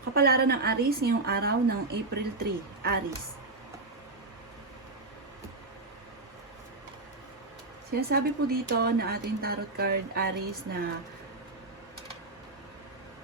Kapalaran ng Aries ngayong araw ng April 3, Aries. Sinasabi po dito na ating tarot card, Aries, na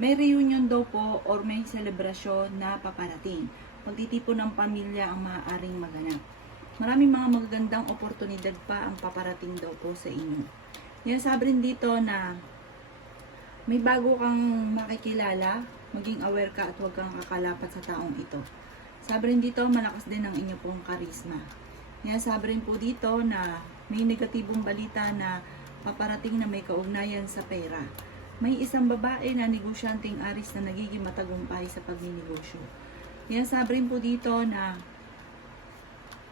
may reunion daw po or may selebrasyon na paparating. Pagtitipon ng pamilya ang maaaring maganap. Maraming mga magagandang oportunidad pa ang paparating daw po sa inyo. Sinasabi rin dito na may bago kang makikilala, maging aware ka at huwag kang kakalapat sa taong ito. Sabi rin dito, malakas din ang inyo pong karisma. Sabi rin po dito na may negatibong balita na paparating na may kaugnayan sa pera. May isang babae na negosyanteng Aries na nagiging matagumpay sa pagninegosyo. Sabi rin po dito na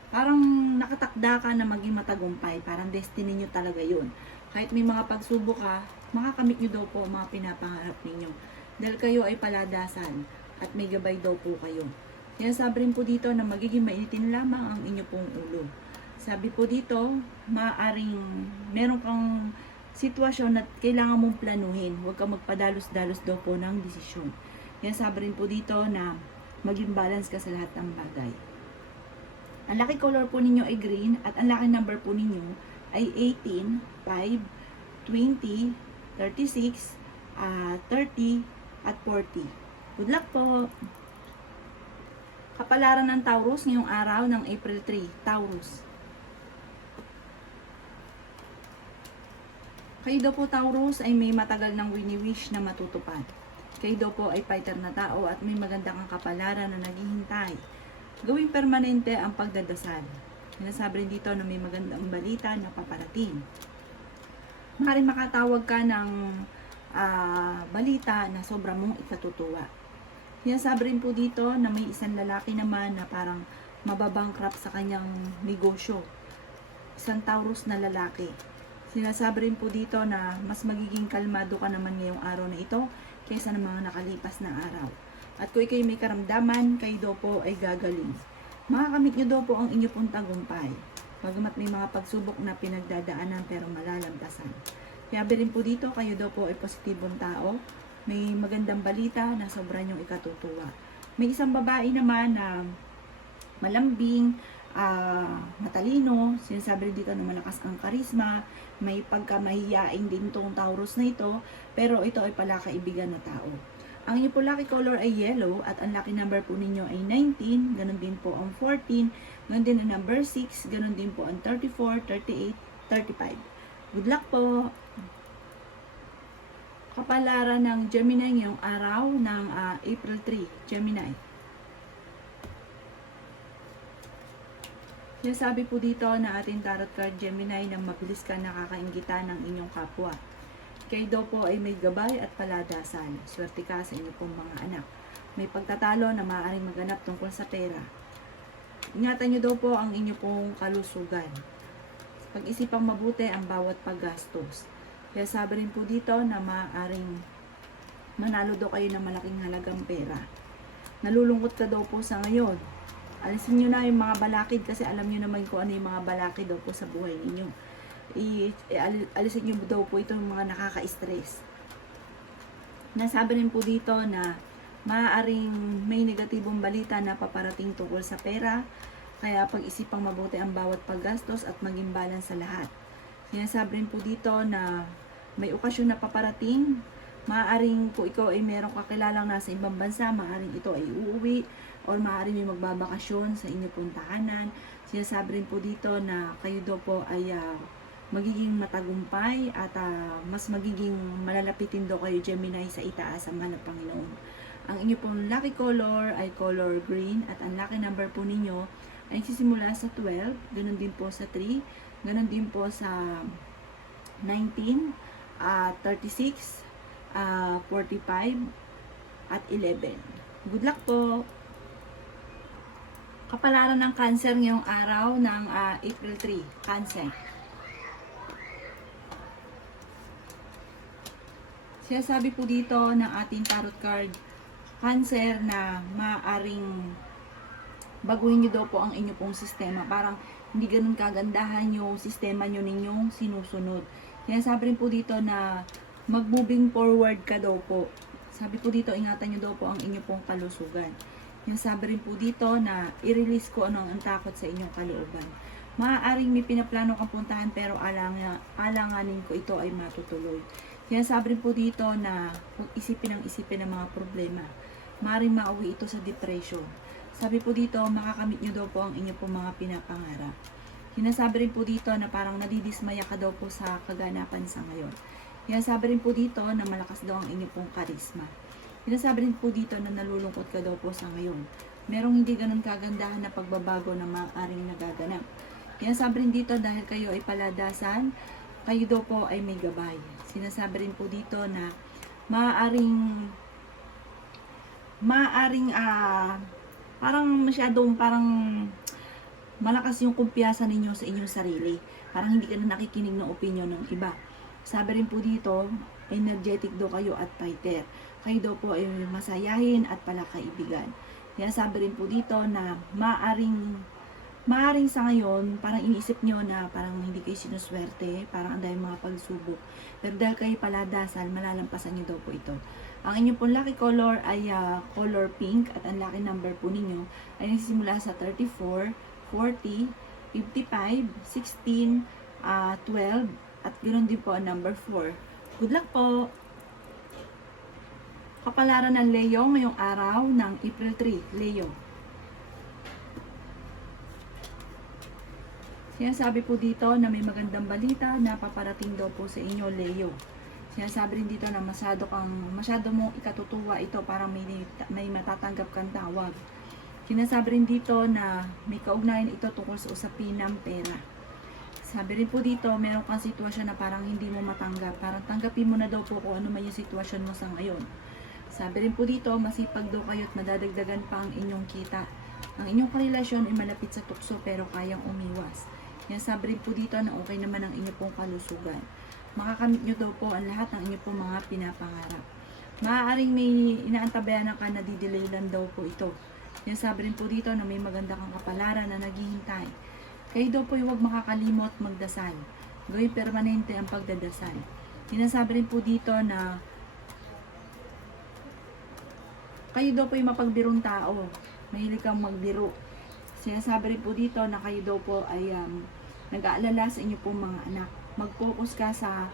parang nakatakda ka na maging matagumpay. Parang destiny nyo talaga yun. Kahit may mga pagsubok ka, makakamit nyo daw po ang mga pinapangarap ninyo. Dahil kayo ay paladasan at may gabay daw po kayo. Sabi rin po dito na magiging mainitin lamang ang inyo pong ulo. Sabi po dito, maaaring meron kang sitwasyon na kailangan mong planuhin. Huwag kang magpadalos-dalos daw po ng desisyon. Sabi rin po dito na maging balance ka sa lahat ng bagay. Ang lucky color po ninyo ay green at ang lucky number po ninyo ay 18, 5, 20, 36, 30, at 40. Good luck po! Kapalaran ng Taurus ngayong araw ng April 3, Taurus. Kayo daw po, Taurus, ay may matagal ng wini-wish na matutupad. Kayo daw po ay fighter na tao at may magandang kapalaran na naghihintay. Gawing permanente ang pagdadasal. Sinasabi rin dito na may magandang balita na paparating. Maaaring makatawag ka ng balita na sobra mong ikatutuwa. Sinasabi rin po dito na may isang lalaki naman na parang mababankrupt sa kanyang negosyo. Isang Taurus na lalaki. Sinasabi rin po dito na mas magiging kalmado ka naman ngayong araw na ito kaysa ng mga nakalipas na araw. At kung kayo may karamdaman, kayo daw po ay gagaling. Makakamit nyo daw po ang inyo pong tagumpay. Bagamat may mga pagsubok na pinagdadaanan pero malalampasan. Sabi rin po dito, kayo daw po ay positibong tao. May magandang balita na sobra nyong ikatutuwa. May isang babae naman na malambing, matalino. Sinasabi rin dito na malakas ang karisma. May pagkamahiyain din tong Taurus na ito. Pero ito ay pala kaibigan na tao. Ang inyo po lucky color ay yellow at ang lucky number po ninyo ay 19. Ganon din po ang 14. Ganon din ang number 6. Ganon din po ang 34, 38, 35. Good luck po! Kapalaran ng Gemini ngayong araw ng April 3, Gemini. Sinasabi po dito na ating tarot card, Gemini, na mabilis ka nakakainggitan ng inyong kapwa. Kayo daw po ay may gabay at paladasan. Swerte ka sa inyong pong mga anak. May pagtatalo na maaaring maganap tungkol sa pera. Ingatan nyo daw po ang inyong pong kalusugan. Pag-isipang mabuti ang bawat paggastos. Kaya sabi rin po dito na maaaring manalo daw kayo ng malaking halagang pera. Nalulungkot ka daw po sa ngayon. Alisin nyo na yung mga balakid kasi alam nyo naman kung ano yung mga balakid daw po sa buhay ninyo. Alisin nyo daw po itong mga nakaka-stress. Nasabi rin po dito na maaaring may negatibong balita na paparating tungkol sa pera. Kaya pag-isipang mabuti ang bawat paggastos at maging balance sa lahat. Sinasabi rin po dito na may okasyon na paparating. Maaaring po ikaw ay merong kakilalang nasa ibang bansa, maaaring ito ay uuwi or maaaring may magbabakasyon sa inyong pong tahanan. Sinasabi rin po dito na kayo daw po ay magiging matagumpay at mas magiging malalapitin daw kayo, Gemini, sa itaasan ng Panginoon. Ang inyong pong lucky color ay color green at ang lucky number po ninyo ay nagsisimula sa 12, ganun din po sa 3, ganun din po sa 19, 36, 45, at 11. Good luck po! Kapalaran ng Cancer ngayong araw ng April 3, Cancer. Sinasabi po dito ng ating tarot card, Cancer, na maaaring baguhin nyo daw po ang inyo pong sistema. Parang hindi ganun kagandahan yung sistema nyo ninyong sinusunod. Sinasabi rin po dito na mag-moving forward ka daw po Sabi po dito, ingatan nyo daw po ang inyo pong kalusugan. Yan sabi rin po dito na i-release ko ano ang takot sa inyong kalooban. Maaaring may pinaplano kang puntahan pero alanganin ko ito ay matutuloy. Yan sabi rin po dito na huwag isipin ang mga problema. Maaaring mauwi ito sa depression. Sabi po dito, makakamit nyo daw po ang inyo pong mga pinapangarap. Sinasabi rin po dito na parang nadidismaya ka daw po sa kaganapan sa ngayon. Sinasabi rin po dito na malakas daw ang inyo pong karisma. Sinasabi rin po dito na nalulungkot ka daw po sa ngayon. Merong hindi ganun kagandahan na pagbabago na maaaring nagaganap. Sinasabi rin dito dahil kayo ay paladasan, kayo daw po ay may gabay. Sinasabi rin po dito na maaaring parang masyadong malakas yung kumpiyansa ninyo sa inyong sarili. Parang hindi ka na nakikinig ng opinion ng iba. Sabi rin po dito, energetic daw kayo at fighter. Kayo daw po ay masayahin at palakaibigan. Kaya sabi rin po dito na maaring sa ngayon, parang iniisip nyo na parang hindi kayo sinuswerte, parang ang dahil mga pagsubok. Pero dahil kayo paladasal, malalampasan nyo daw po ito. Ang inyong pong lucky color ay color pink at ang lucky number po ninyo ay nagsisimula sa 34, 40, 55, 16, 12, at ganoon din po ang number 4. Good luck po! Kapalaran ng Leo ngayong araw ng April 3, Leo. Sinasabi po dito na may magandang balita na paparating daw po sa inyo, Leo. Sinasabi rin dito na masyado mong ikatutuwa ito para may matatanggap kang tawag. Sinasabi rin dito na may kaugnayan ito tungkol sa usapin ng pera. Sabi rin po dito, meron kang sitwasyon na parang hindi mo matanggap. Parang tanggapin mo na daw po kung ano man yung sitwasyon mo sa ngayon. Sabi rin po dito, masipag daw kayo at madadagdagan pa ang inyong kita. Ang inyong karelasyon ay malapit sa tukso pero kayang umiwas. Yan sabi rin po dito na okay naman ang inyong pong kalusugan. Makakamit nyo daw po ang lahat ng inyong pong mga pinapangarap. Maaaring may inaantabayanan ka na didelay lang daw po ito. Yan sabi rin po dito na may maganda kang kapalaran na naghihintay. Kayo daw po huwag makakalimot magdasal. Gawin permanente ang pagdadasal. Sinasabi rin po dito na kayo daw po yung mapagbirong tao. Mahilig kang magbiro. Sinasabi rin po dito na kayo daw po ay nag-aalala sa inyo pong mga anak. Mag-focus ka sa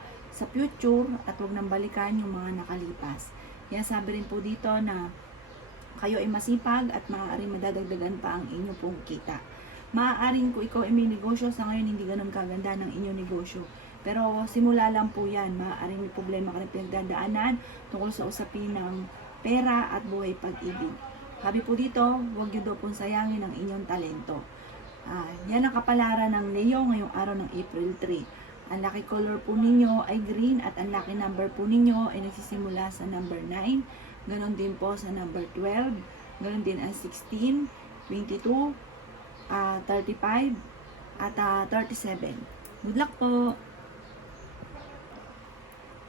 future at huwag nang balikan yung mga nakalipas. Sinasabi rin po dito na kayo ay masipag at maaaring madadagdagan pa ang inyo pong kita. Maaaring kung ikaw ay may negosyo, sa ngayon hindi ganun kaganda ng inyong negosyo. Pero simula lang po yan, maaaring may problema ka rin pinagdadaanan tungkol sa usapin ng pera at buhay pag-ibig. Sabi po dito, huwag nyo daw pong sayangin ang inyong talento. Yan ang kapalaran ng Leo ngayong araw ng April 3. Ang lucky color po ninyo ay green at ang lucky number po ninyo ay nagsisimula sa number 9. Ganon din po sa number 12. Ganon din ang 16, 22, 35 at 37. Good luck po!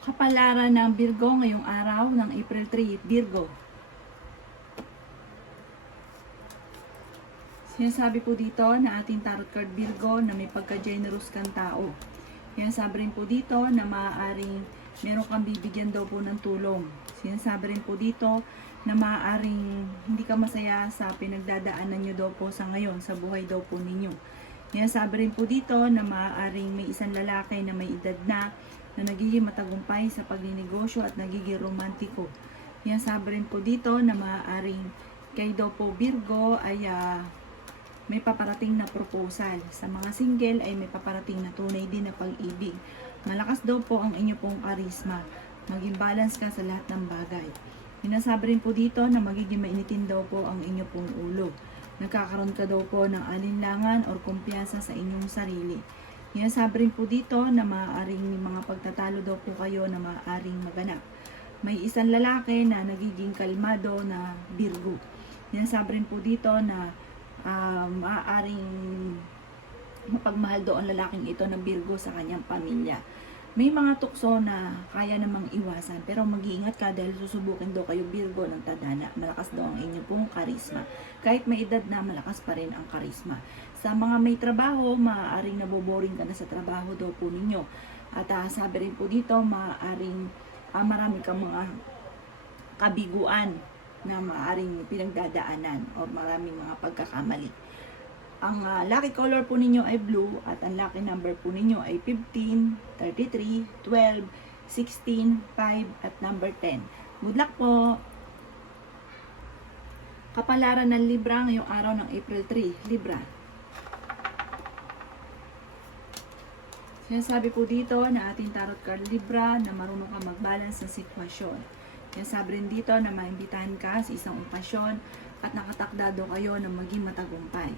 Kapalaran ng Virgo ngayong araw ng April 3, Virgo. Sinasabi po dito na ating tarot card Virgo na may pagka-generous kang tao. Sinasabi rin po dito na maaaring meron kang bibigyan daw po ng tulong. Sinasabi rin po dito na maaaring hindi ka masaya sa pinagdadaanan nyo daw po sa ngayon, sa buhay daw po ninyo. Sinasabi rin po dito na maaaring may isang lalaki na may edad na nagiging matagumpay sa pagninegosyo at nagiging romantiko. Sinasabi rin po dito na maaaring kayo daw po Virgo ay may paparating na proposal. Sa mga single ay may paparating na tunay din na pag-ibig. Malakas daw po ang inyo pong karisma. Maging balance ka sa lahat ng bagay. Sinasabi rin po dito na magiging mainitin daw po ang inyo pong ulo. Nagkakaroon ka daw po ng alinlangan o kumpiyansa sa inyong sarili. Sinasabi rin po dito na maaaring may mga pagtatalo daw po kayo na maaaring maganap. May isang lalaki na nagiging kalmado na Virgo. Sinasabi rin po dito na maaaring mapagmahal do ang lalaking ito ng Virgo sa kanyang pamilya. May mga tukso na kaya namang iwasan, pero mag-iingat ka dahil susubukin daw kayo Virgo ng tadhana. Malakas daw ang inyong pong karisma. Kahit may edad na, malakas pa rin ang karisma. Sa mga may trabaho, maaaring naboboring ka na sa trabaho daw po ninyo. At sabi rin po dito, maaaring marami kang mga kabiguan na maaaring pinagdadaanan o maraming mga pagkakamali. Ang lucky color po ninyo ay blue at ang lucky number po ninyo ay 15, 33, 12, 16, 5 at number 10. Good luck po! Kapalaran ng Libra ngayong araw ng April 3. Libra. Sinasabi po dito na ating tarot card Libra na marunong ka mag-balance ng sitwasyon. Sinasabi rin dito na maimbitahan ka sa isang okasyon at nakatakdado kayo na maging matagumpay.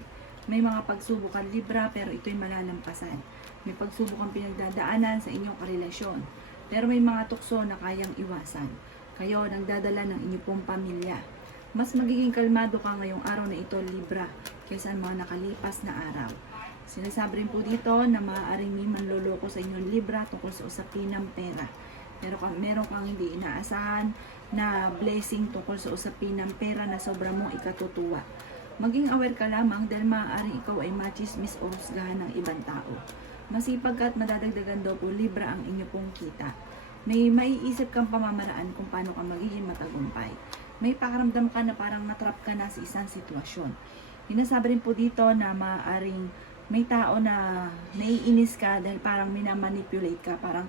May mga pagsubok ang Libra pero ito'y malalampasan. May pagsubok ang pinagdadaanan sa inyong karelasyon. Pero may mga tukso na kayang iwasan. Kayo nagdadala ng inyong pong pamilya. Mas magiging kalmado ka ngayong araw na ito, Libra, kaysa mga nakalipas na araw. Sinasabi rin po dito na maaaring may manloloko sa inyong Libra tungkol sa usapin ng pera. Pero meron kang hindi inaasahan na blessing tungkol sa usapin ng pera na sobra mong ikatutuwa. Maging aware ka lamang dahil maaaring ikaw ay machismis o husgahan ng ibang tao. Masipag ka at madadagdagan daw po, Libra, ang inyo pong kita. May maiisip kang pamamaraan kung paano ka magiging matagumpay. May pakaramdam ka na parang natrap ka na sa isang sitwasyon. Sinasabi rin po dito na maaaring may tao na naiinis ka dahil parang minamanipulate ka, parang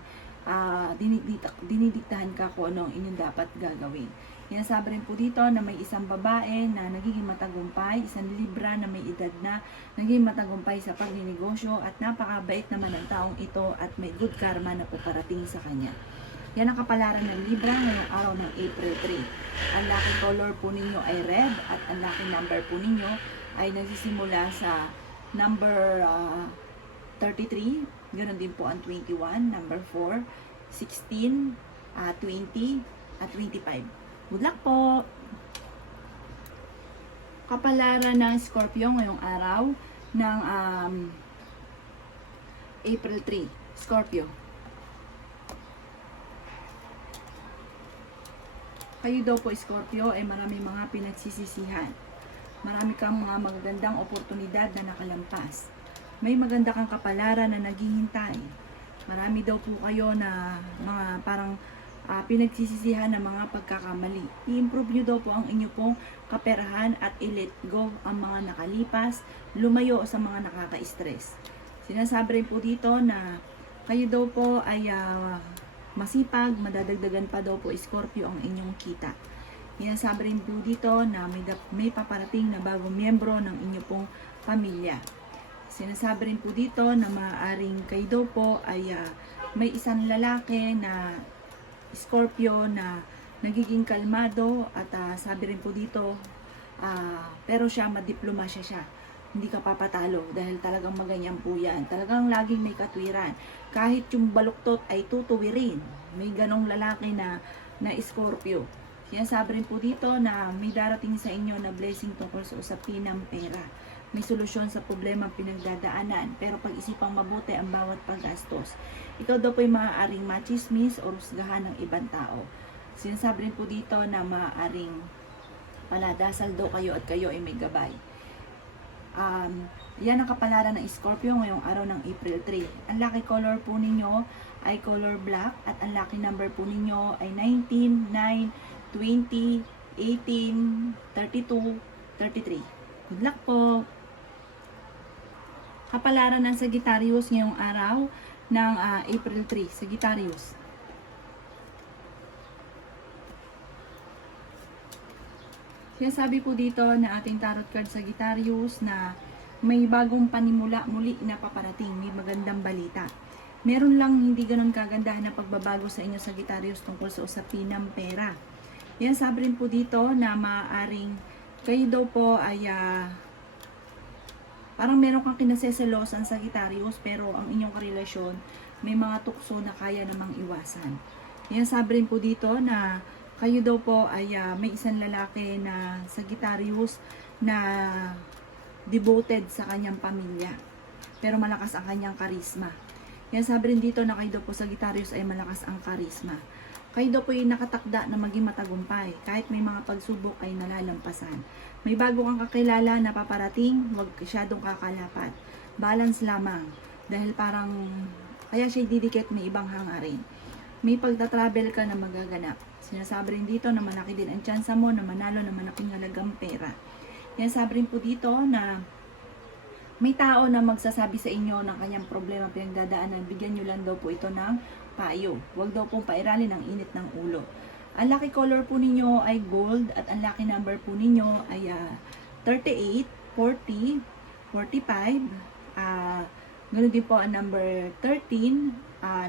dinidiktahan ka kung ano ang inyong dapat gagawin. Sinasabi rin po dito na may isang babae na nagiging matagumpay, isang Libra na may edad na nagiging matagumpay sa pagninegosyo at napakabait naman ang taong ito at may good karma na puparating sa kanya. Yan ang kapalaran ng Libra ngayong araw ng April 3. Ang lucky color po ninyo ay red at ang lucky number po ninyo ay nagsisimula sa number 33, ganoon din po ang 21, number 4, 16, 20, at 25. Good luck po! Kapalaran ng Scorpio ngayong araw ng April 3. Scorpio. Kayo daw po, Scorpio, ay marami mga pinagsisisihan. Marami kang mga magagandang oportunidad na nakalampas. May maganda kang kapalaran na naghihintay. Marami daw po kayo na mga parang pinagsisisihan ng mga pagkakamali. I-improve nyo daw po ang inyo pong kaperahan at i-let go ang mga nakalipas, lumayo sa mga nakaka-stress. Sinasabi rin po dito na kayo daw po ay masipag, madadagdagan pa daw po, Scorpio, ang inyong kita. Sinasabi rin po dito na may paparating na bagong miyembro ng inyong pong pamilya. Sinasabi rin po dito na maaaring kayo daw po ay may isang lalaki na Scorpio na nagiging kalmado at sabi rin po dito pero siya madiplomasya siya. Hindi ka papatalo dahil talagang maganyan po yan. Talagang laging may katwiran. Kahit yung baluktot ay tutuwirin. May ganong lalaki na Scorpio. Sinasabi rin po dito na may darating sa inyo na blessing tungkol sa usapin ng pera. May solusyon sa problema pinagdadaanan, pero pag-isipang mabuti ang bawat paggastos. Ito daw po ay maaaring machismis o rusgahan ng ibang tao. Sinasabi rin po dito na maaaring paladasal daw kayo at kayo ay may gabay. Yan ang kapalaran ng Scorpio ngayong araw ng April 3. Ang lucky color po ninyo ay color black at ang lucky number po ninyo ay 19, 9, 20, 18, 32, 33. Good luck po! Kapalaran ng Sagittarius ngayong araw ng April 3. Sagittarius. Sinasabi po dito na ating tarot card Sagittarius na may bagong panimula muli na paparating. May magandang balita. Meron lang hindi ganun kagandahan na pagbabago sa inyo Sagittarius tungkol sa usapin ng pera. Yan, sabi rin po dito na maaaring kayo daw po ay parang meron kang kinaseselosan Sagittarius pero ang inyong karelasyon may mga tukso na kaya namang iwasan. Yan, sabi rin po dito na kayo daw po ay may isang lalaki na Sagittarius na devoted sa kanyang pamilya pero malakas ang kanyang karisma. Yan, sabi rin dito na kayo daw po Sagittarius ay malakas ang karisma. Kayo daw po yung nakatakda na maging matagumpay. Kahit may mga pagsubok ay nalalampasan. May bago kang kakilala na paparating, huwag masyadong kakalapat. Balance lamang. Dahil parang, kaya siya didikit may ibang hangarin. May pagta-travel ka na magaganap. Sinasabi rin dito na malaki din ang tsansa mo na manalo ng malaking halagang pera. Sinasabi rin po dito na may tao na magsasabi sa inyo ng kanyang problema pinagdadaanan, bigyan nyo lang daw po ito ng payo. Huwag daw pong pairalin ang init ng ulo. Ang lucky color po ninyo ay gold at ang lucky number po ninyo ay 38, 40, 45, ganoon din po ang number 13,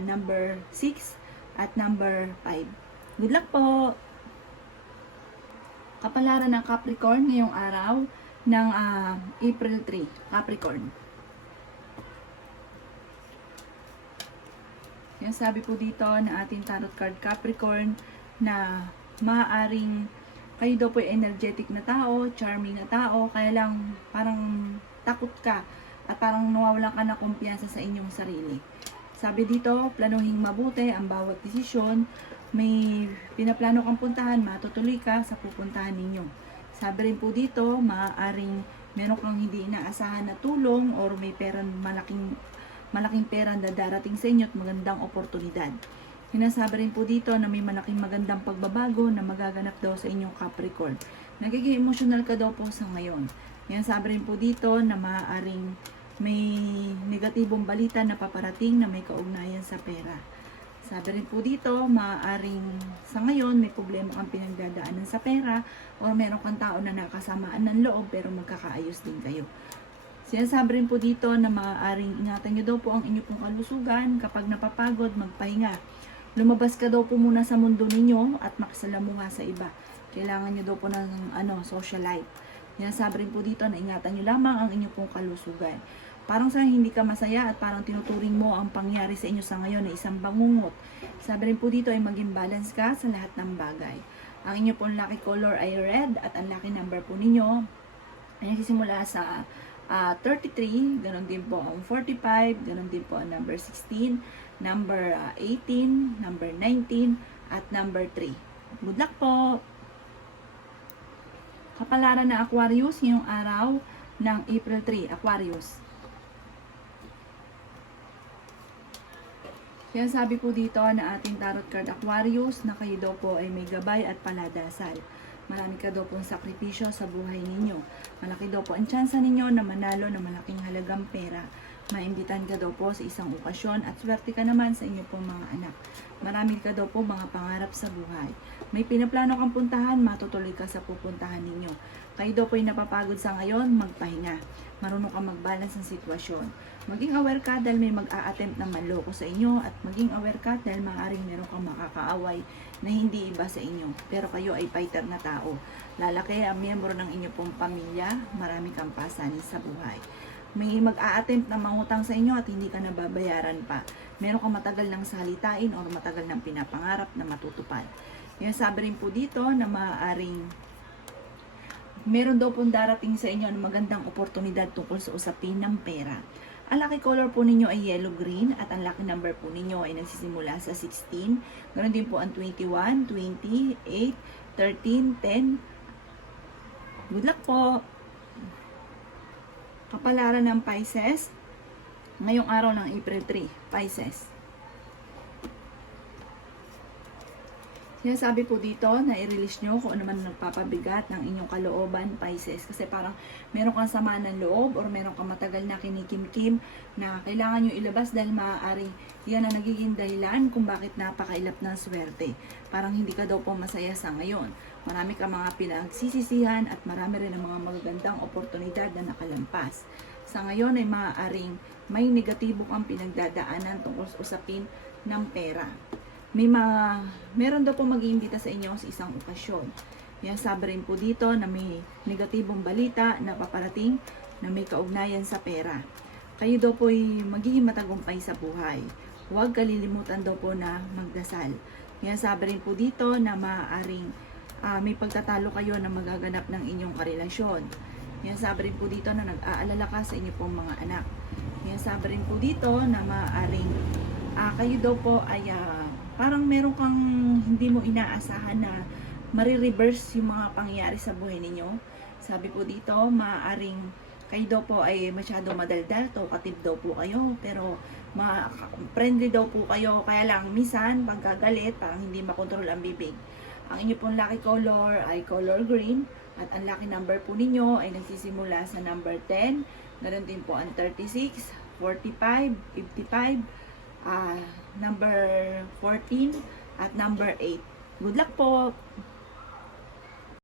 number 6, at number 5. Good luck po! Kapalaran ng Capricorn ngayong araw ng April 3, Capricorn. Yan sabi po dito na ating tarot card Capricorn na maaaring kayo daw po ay energetic na tao, charming na tao, kaya lang parang takot ka at parang nawawalan ka na kumpiyansa sa inyong sarili. Sabi dito, planuhin mabuti ang bawat desisyon. May pinaplano kang puntahan, matutuloy ka sa pupuntahan ninyo. Sabi rin po dito, maaaring meron kang hindi inaasahan na tulong or may malaking pera na darating sa inyo at magandang oportunidad. Sinasabi rin po dito na may malaking magandang pagbabago na magaganap daw sa inyong Capricorn. Nagiging emotional ka daw po sa ngayon. Sinasabi rin po dito na maaaring may negatibong balita na paparating na may kaugnayan sa pera. Sabi rin po dito, maaaring sa ngayon may problema kang pinagdadaanan sa pera o meron kang tao na nakasamaan ng loob pero magkakaayos din kayo. Sinasabi rin po dito na maaaring ingatan nyo daw po ang inyong pong kalusugan. Kapag napapagod, magpahinga. Lumabas ka daw po muna sa mundo ninyo at makisalamuha sa iba. Kailangan nyo daw po ng social life. Sinasabi rin po dito na ingatan nyo lamang ang inyong pong kalusugan. Parang sa hindi ka masaya at parang tinuturing mo ang pangyari sa inyo sa ngayon na isang bangungot. Sabi rin po dito ay maging balance ka sa lahat ng bagay. Ang inyo pong lucky color ay red at ang lucky number po ninyo ay nagsisimula sa 33, ganon din po ang 45, ganon din po ang number 16, number 18, number 19, at number 3. Good luck po! Kapalaran na Aquarius ngayong araw ng April 3, Aquarius. Kaya sabi po dito na ating tarot card Aquarius na kayo daw po ay may gabay at paladasal. Marami ka daw pong sakripisyo sa buhay ninyo. Malaki daw po ang tsansa ninyo na manalo ng malaking halagang pera. Maimbitan ka daw po sa isang okasyon at swerte ka naman sa inyo pong mga anak. Marami ka daw po mga pangarap sa buhay. May pinaplano kang puntahan, matutuloy ka sa pupuntahan ninyo. Kayo daw po ay napapagod sa ngayon, magpahinga. Marunong ka mag-balance ng sitwasyon. Maging aware ka dahil may mag-a-attempt na manloko sa inyo at maging aware ka dahil maaaring meron kang makakaaway na hindi iba sa inyo. Pero kayo ay fighter na tao. Lalaki ang miyembro ng inyo pong pamilya, marami kang pasanin sa buhay. May mag-a-attempt na mangutang sa inyo at hindi ka nababayaran pa. Meron kang matagal ng salitain o matagal ng pinapangarap na matutupad. Yung sabi rin po dito na maaaring meron daw pong darating sa inyo ng magandang oportunidad tungkol sa usapin ng pera. Ang lucky color po ninyo ay yellow-green at ang lucky number po ninyo ay nagsisimula sa 16. Ganon din po ang 21, 20, 8, 13, 10. Good luck po! Kapalaran ng Pisces ngayong araw ng April 3, Pisces. Sinasabi po dito na i-release nyo kung ano man nagpapabigat ng inyong kalooban, Pisces. Kasi parang meron kang sama ng loob or meron kang matagal na kinikimkim na kailangan nyo ilabas dahil maaaring yan ang nagiging dahilan kung bakit napakailap ng swerte. Parang hindi ka daw po masaya sa ngayon. Marami ka mga pinagsisisihan at marami rin ang mga magagandang oportunidad na nakalampas. Sa ngayon ay maaaring may negatibo kang pinagdadaanan tungkol sa usapin ng pera. Meron daw po mag-iimbita sa inyo sa isang okasyon. Yan sabi rin po dito na may negatibong balita na paparating na may kaugnayan sa pera. Kayo daw po ay magiging matagumpay sa buhay. Huwag kalilimutan daw po na magdasal. Yan sabi rin po dito na maaaring may pagtatalo kayo na magaganap ng inyong karelasyon. Yan sabi rin po dito na nag-aalala ka sa inyo pong mga anak. Yan sabi rin po dito na maaaring kayo daw po ay parang meron kang hindi mo inaasahan na marireverse yung mga pangyayari sa buhay ninyo. Sabi po dito, maaaring kayo daw po ay masyado madaldal, talkative daw po kayo, pero friendly daw po kayo, kaya lang minsan pagkagalit, parang hindi makontrol ang bibig. Ang inyo pong lucky color ay color green. At ang lucky number po ninyo ay nagsisimula sa number 10. Meron din po ang 36, 45, 55, number 14, at number 8. Good luck po!